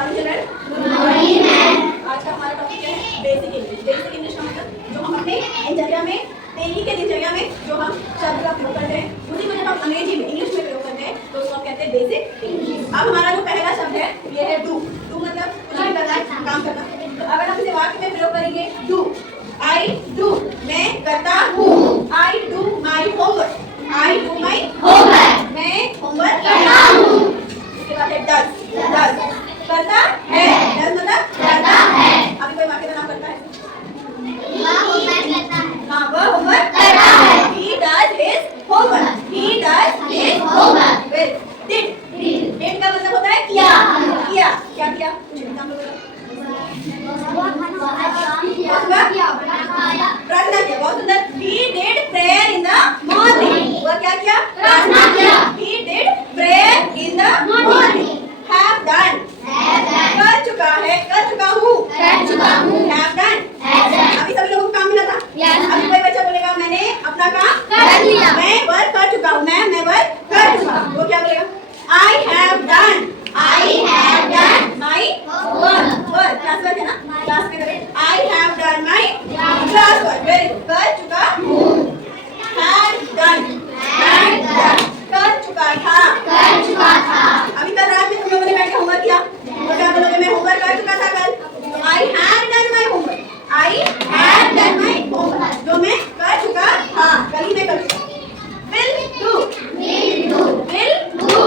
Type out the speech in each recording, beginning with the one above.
आज का हमारा टॉपिक है बेसिक इंग्लिश। बेसिक इंग्लिश का मतलब जो हम अपने दिनचर्या में डेली के दिनचर्या में जो हम शब्द का प्रयोग करते हैं उसी को जब हम अंग्रेजी में इंग्लिश में प्रयोग करते हैं तो उसको हम कहते हैं बेसिक इंग्लिश। अब हमारा जो पहला शब्द है ये है डू। डू मतलब कुछ भी करना, काम करना। तो अगर हम इसे वाक्य में प्रयोग करेंगे डू, आई डू मैं करता हूँ, I do my homework, I do my homework मैं होमवर्क करता हूँ। इसके बाद है डज। डज करता है, डज मतलब करता है। अभी कोई वाक्य का नाम करता है? हाँ, वह होमवर्क करता है। He does his homework. He does his homework. Well, did. Did का मतलब होता है किया। किया, क्या किया? कुछ एग्जाम्पल बताओ। प्रार्थना किया, बहुत सुंदर। He did prayer in the morning. वह क्या किया? प्रार्थना किया। He did prayer in the morning. Have done. कर चुका है, कर चुका हूँ, कर चुका हूँ। Have done. अभी सभी लोगों को काम मिला था। अभी कोई बच्चा बोलेगा मैंने अपना काम कर लिया, मैं वर्क कर चुका हूँ, मैं वर्क कर चुका हूँ। वो क्या बोलेगा? I have done. I have done my work. Work class work है ना, क्लास में करें। I have done my class work. Very good, कर चुका हूँ। Had done. Had done. कर चुका था, कर चुका था। अभी कल रात में तुम लोगों ने बैठ के होमवर्क किया तो क्या बोलोगे? मैं होमवर्क कर चुका था कल। तो I had done my homework. I had done my homework. जो मैं कर चुका था, कल ही मैं कर चुका। Will do. Will do. Will do.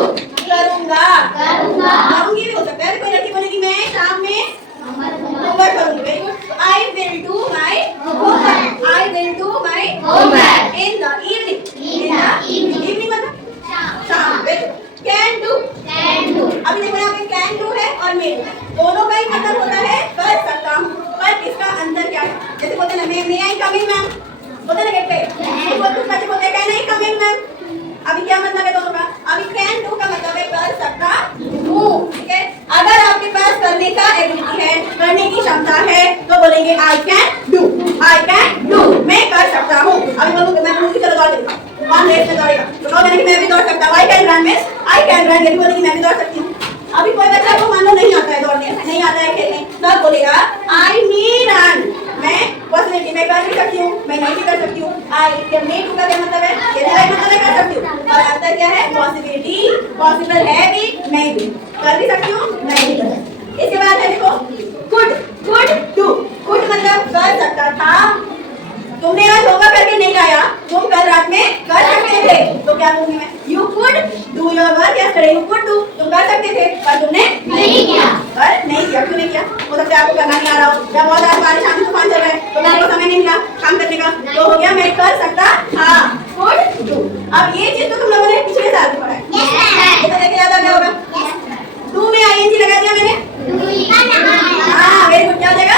करूँगा, करूँगा। करूँगी भी हो सकता है। कोई लड़की बोलेगी मैं शाम में होमवर्क करूँगी। Very good. I will do my homework. I will do my homework in the evening. In the evening. Evening मतलब शाम। Very good. Can do. Can do. अभी देखो यहाँ पे can do है और may do है। दोनों का ही मतलब होता है कर सकता हूँ, पर इसका अंतर क्या है? जैसे बोलते हैं ना, may I come in ma'am, बोलते हैं ना गेट पे। वो कुछ बच्चे बोलते हैं can I come in ma'am. अभी क्या मतलब है दोनों का? अभी can do का मतलब है कर सकता हूँ, ठीक है। अगर आपके पास करने का एबिलिटी है, करने की क्षमता है तो बोलेंगे I can do. I can do. मैं कर सकता हूँ। अभी बोलूँगा मैं बोलूँगी चलो दौड़ के कौन रेस में दौड़ेगा तो कहोगे कि मैं भी दौड़ सकता हूँ। I can run miss, I can run। यदि बोलेगी मैं भी दौड़ सकती हूँ। अभी कोई बच्चा को मान लो नहीं आता है दौड़ने, नहीं आता है खेलने, तब बोलेगा I may run. मैं पॉसिबिलिटी में कर भी सकती हूँ, मैं नहीं भी कर सकती हूँ। I can may do का क्या मतलब है? ये भी मतलब है कर सकती हूँ। और अंतर क्या है? पॉसिबिलिटी, पॉसिबल है भी, नहीं भी, कर भी सकती हूँ, नहीं भी कर सकती। इसके बाद है देखो could. could do. could मतलब कर सकता था। तुमने आज होमवर्क करके नहीं आया, तुम कल रात में कर सकते थे, तो क्या बोलूंगी मैं? You could do your work yesterday. You could do. तुम कर सकते थे पर तुमने नहीं किया। पर नहीं किया, क्यों नहीं किया? हो सकता है आपको करना नहीं आ रहा हो, या बहुत बारिश आंधी तूफान चल रहा है तो मेरे को समय नहीं मिला काम करने का, तो हो गया मैं कर सकता था। could do. अब ये चीज तो तुम लोगों ने पिछले साल भी पढ़ा है, ये तो देख के याद आ गया होगा। do में ing लगा दिया मैंने। हाँ वेरी गुड। क्या हो जाएगा?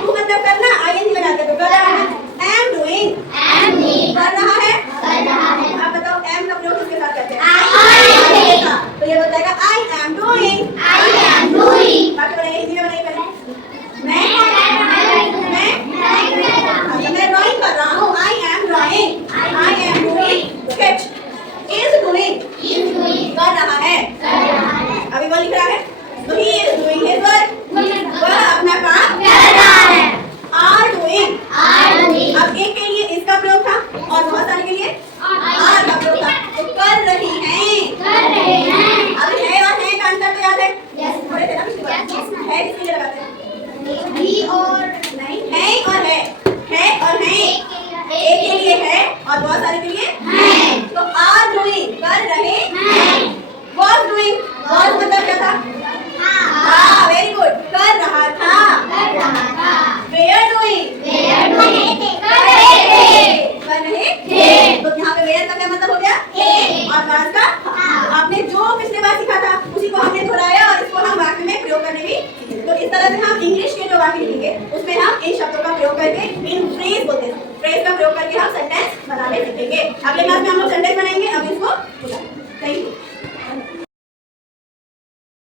do मतलब करना, ing लगा दिया तो कर रहा है। am doing. कर रहा है। आप बताओ am का प्रयोग किसके साथ करते हैं? तो ये हो जाएगा I am doing. बाकी बोलेंगे हिंदी में बनाइए पहले। मैं ड्राइंग कर रहा हूँ। I am drawing. I am doing sketch. is doing. कर रहा है। अभी वो लिख रहा है तो he is doing his work. वह अपना काम कर रहा है। are doing. अब एक के लिए इसका प्रयोग था और बहुत सारे के लिए are का प्रयोग था। तो कर रही हैं। अब है और है का अंतर तो याद है? पढ़े थे ना पिछली बार? है किसके लिए लगाते हैं? नहीं, है और है। है और है, एक के लिए है और बहुत सारे के लिए है। तो are doing कर रहे हैं। was doing, was मतलब क्या था? हाँ वेरी गुड, कर रहा था। were doing, कर रहे थे। तो यहाँ पे were का क्या मतलब हो गया? और was का आपने जो पिछले बार सीखा था उसी को हमने दोहराया और इसको हम वाक्य में प्रयोग करने भी सीखे। तो इस तरह से हम इंग्लिश के जो वाक्य लिखेंगे उसमें हम इन शब्दों का प्रयोग करके, इन फ्रेज बोलते हैं, फ्रेज का प्रयोग करके हम सेंटेंस बनाने सीखेंगे। अगले क्लास में हम लोग सेंटेंस बनाएंगे। अब इसको थैंक यू।